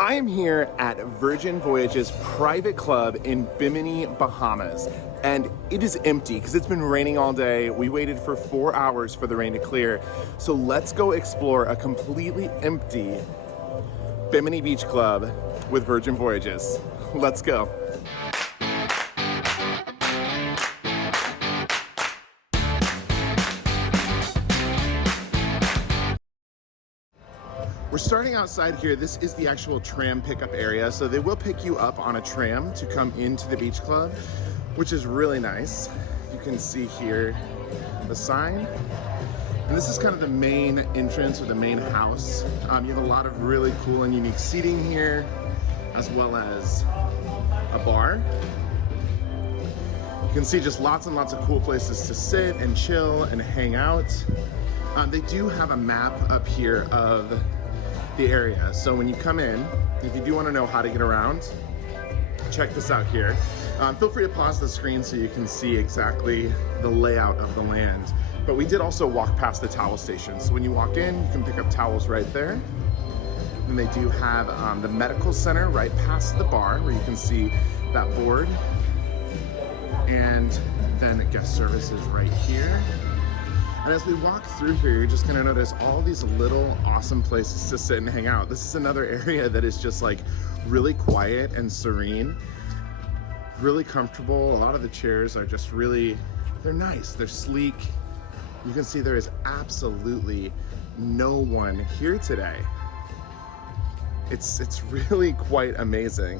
I am here at Virgin Voyages private club in Bimini, Bahamas, and it is empty because it's been raining all day. We waited for 4 hours for the rain to clear. So let's go explore a completely empty Bimini Beach Club with Virgin Voyages. Let's go. We're starting outside here. This is the actual tram pickup area. So they will pick you up on a tram to come into the beach club, which is really nice. You can see here the sign. And this is kind of the main entrance or the main house. You have a lot of really cool and unique seating here, as well as a bar. You can see just lots and lots of cool places to sit and chill and hang out. They do have a map up here of the area. So when you come in, if you do want to know how to get around, check this out here. Feel free to pause the screen so you can see exactly the layout of the land. But we did also walk past the towel station. So when you walk in, you can pick up towels right there. And they do have the medical center right past the bar where you can see that board. And then guest services right here. And as we walk through here, you're just gonna notice all these little awesome places to sit and hang out. This is another area that is just like really quiet and serene, really comfortable. A lot of the chairs are just really, they're nice, they're sleek. You can see there is absolutely no one here today. It's really quite amazing.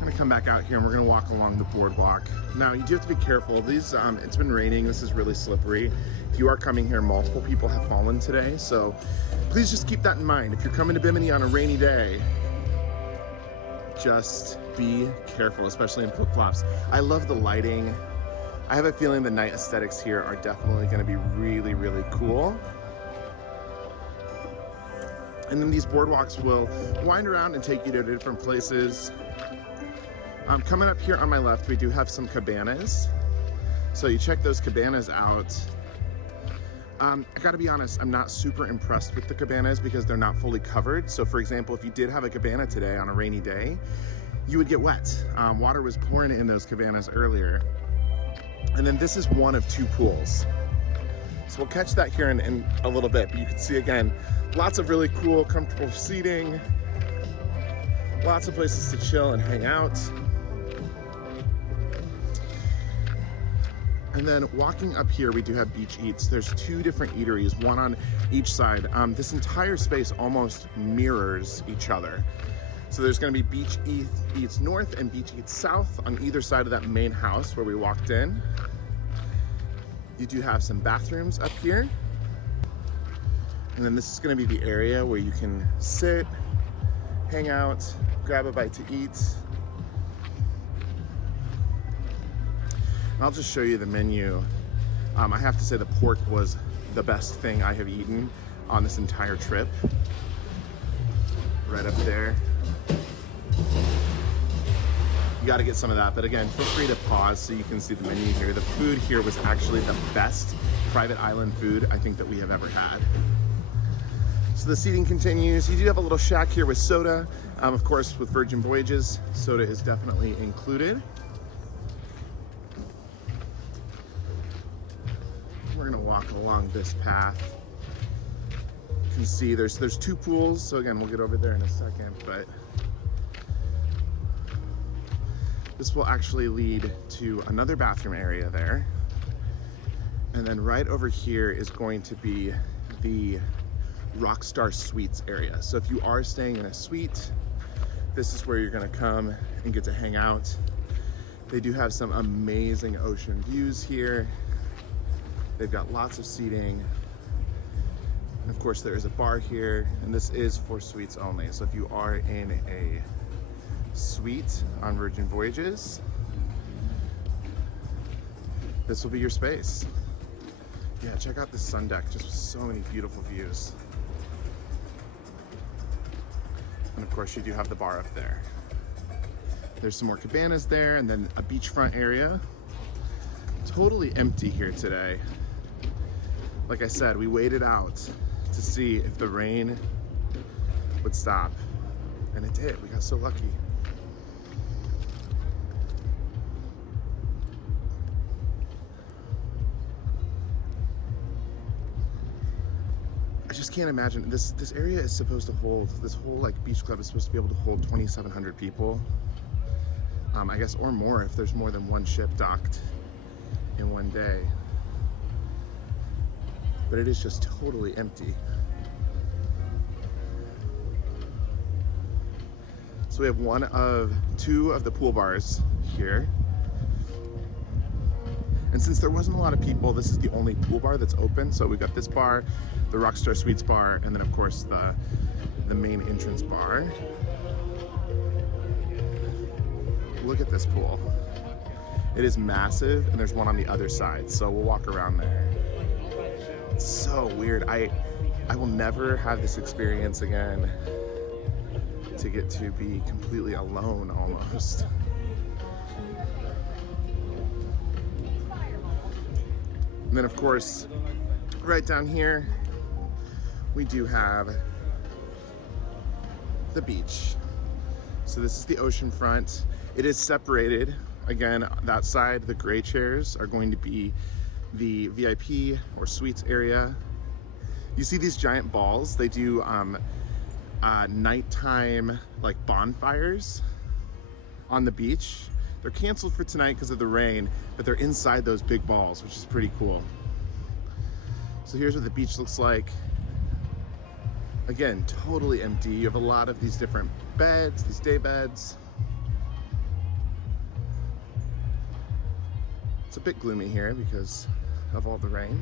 I'm gonna come back out here and we're gonna walk along the boardwalk. Now you do have to be careful. These, it's been raining, this is really slippery. If you are coming here, multiple people have fallen today, so please just keep that in mind. If you're coming to Bimini on a rainy day, just be careful, especially in flip-flops. I love the lighting. I have a feeling the night aesthetics here are definitely gonna be really, really cool. And then these boardwalks will wind around and take you to different places. Coming up here on my left, we do have some cabanas. So you check those cabanas out. I gotta be honest, I'm not super impressed with the cabanas because they're not fully covered. So for example, if you did have a cabana today on a rainy day, you would get wet. Water was pouring in those cabanas earlier. And then this is one of two pools. So we'll catch that here in a little bit, but you can see again, lots of really cool, comfortable seating, lots of places to chill and hang out. And then walking up here, we do have beach eats. There's two different eateries, one on each side. This entire space almost mirrors each other. So there's gonna be beach eats north and beach eats south on either side of that main house where we walked in. You do have some bathrooms up here. And then this is gonna be the area where you can sit, hang out, grab a bite to eat. And I'll just show you the menu. I have to say the pork was the best thing I have eaten on this entire trip. Right up there. You gotta get some of that, but again, feel free to pause so you can see the menu here. The food here was actually the best private island food I think that we have ever had. So the seating continues. You do have a little shack here with soda. Of course, with Virgin Voyages, soda is definitely included. We're gonna walk along this path. You can see there's two pools. So again, we'll get over there in a second, but this will actually lead to another bathroom area there. And then right over here is going to be the Rockstar Suites area. So if you are staying in a suite, this is where you're gonna come and get to hang out. They do have some amazing ocean views here. They've got lots of seating. And of course there is a bar here, and this is for suites only. So if you are in a suite on Virgin Voyages, this will be your space. Yeah, check out the sun deck, just so many beautiful views. And of course you do have the bar up there. There's some more cabanas there, and then a beachfront area. Totally empty here today. Like I said, we waited out to see if the rain would stop. And it did. We got so lucky. I just can't imagine. This area is supposed to hold, this whole like beach club is supposed to be able to hold 2,700 people. I guess, or more if there's more than one ship docked in one day. But it is just totally empty. So we have one of two of the pool bars here. And since there wasn't a lot of people, this is the only pool bar that's open. So we've got this bar, the Rockstar Suites bar, and then of course the main entrance bar. Look at this pool. It is massive, and there's one on the other side. So we'll walk around there. It's so weird. I will never have this experience again, to get to be completely alone almost. And then of course, right down here, we do have the beach. So this is the ocean front. It is separated. Again, that side, the gray chairs are going to be the VIP or suites area. You see these giant balls? They do nighttime like bonfires on the beach. They're canceled for tonight because of the rain, but they're inside those big balls, which is pretty cool. So here's what the beach looks like. Again, totally empty. You have a lot of these different beds, these day beds. It's a bit gloomy here because of all the rain.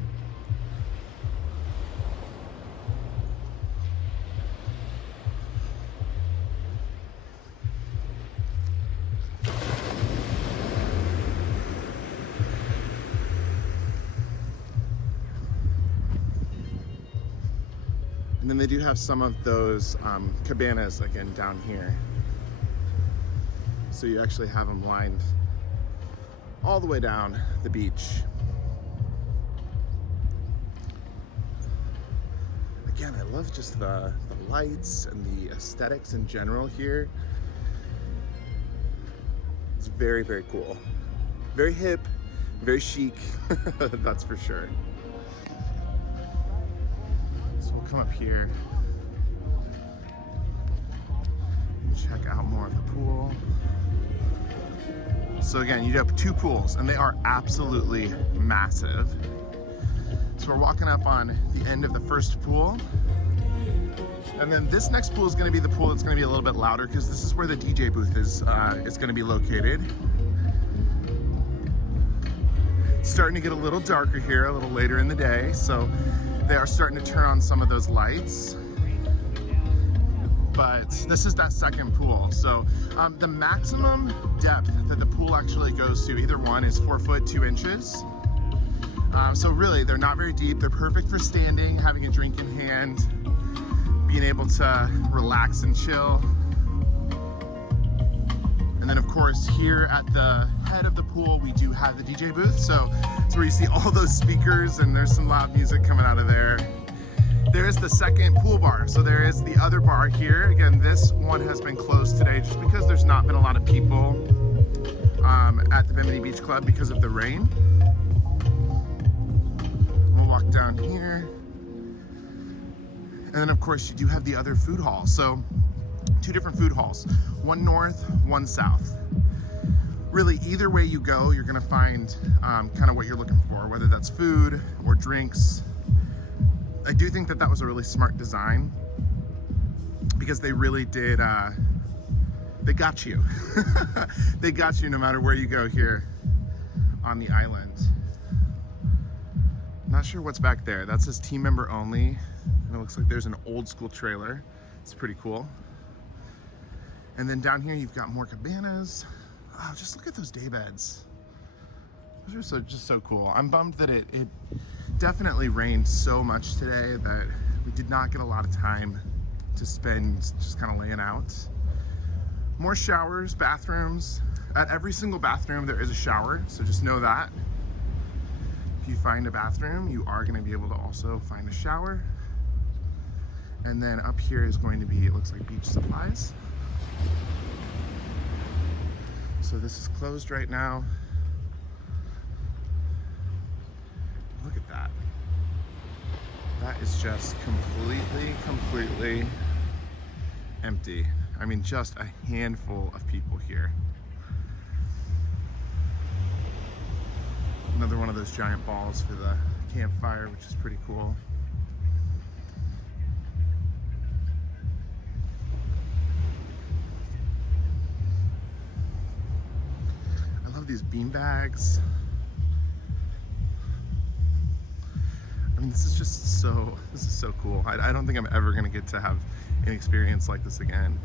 And then they do have some of those cabanas again down here. So you actually have them lined all the way down the beach. Again, I love just the lights and the aesthetics in general here. It's very, very cool. Very hip, very chic, that's for sure. So we'll come up here and check out more of the pool. So again, you have two pools and they are absolutely massive. So we're walking up on the end of the first pool. And then this next pool is gonna be the pool that's gonna be a little bit louder because this is where the DJ booth is gonna be located. It's starting to get a little darker here, a little later in the day. So they are starting to turn on some of those lights. But this is that second pool. So the maximum depth that the pool actually goes to, either one, is 4 foot 2 inches. So really, they're not very deep. They're perfect for standing, having a drink in hand, being able to relax and chill. And then of course, here at the head of the pool, we do have the DJ booth. So it's where you see all those speakers and there's some loud music coming out of there. There's the second pool bar. So there is the other bar here. Again, this one has been closed today just because there's not been a lot of people at the Bimini Beach Club because of the rain. We'll walk down here. And then of course you do have the other food hall. So 2 different food halls, one north, one south. Really, either way you go, you're gonna find kind of what you're looking for, whether that's food or drinks. I do think that that was a really smart design because they really did, they got you. They got you no matter where you go here on the island. Not sure what's back there. That says team member only. And it looks like there's an old school trailer. It's pretty cool. And then down here you've got more cabanas. Oh, just look at those day beds. Those are just so cool. I'm bummed that it definitely rained so much today that we did not get a lot of time to spend just kind of laying out. More showers, bathrooms. At every single bathroom there is a shower, so just know that. If you find a bathroom, you are going to be able to also find a shower. And then up here is going to be, it looks like, beach supplies. So this is closed right now. Look at that. That is just completely empty. I mean, just a handful of people here. Another one of those giant balls for the campfire, which is pretty cool. I love these bean bags. I mean, this is so cool. I don't think I'm ever gonna get to have an experience like this again.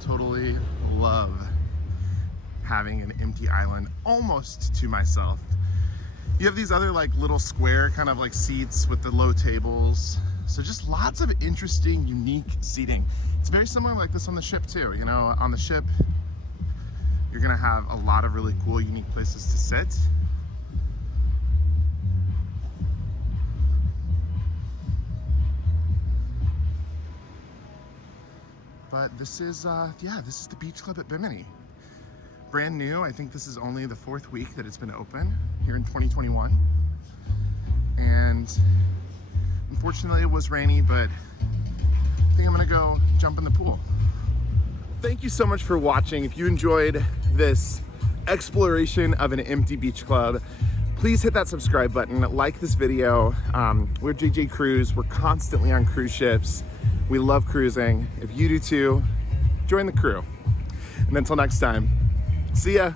Totally love having an empty island almost to myself. You have these other like little square kind of like seats with the low tables. So just lots of interesting, unique seating. It's very similar like this on the ship too. You know, on the ship, you're gonna have a lot of really cool, unique places to sit. But this is, this is the Beach Club at Bimini. Brand new. I think this is only the 4th week that it's been open here in 2021. And unfortunately it was rainy, but I think I'm gonna go jump in the pool. Thank you so much for watching. If you enjoyed this exploration of an empty beach club, please hit that subscribe button, like this video. We're JJ Cruise. We're constantly on cruise ships. We love cruising. If you do too, join the crew. And until next time, see ya.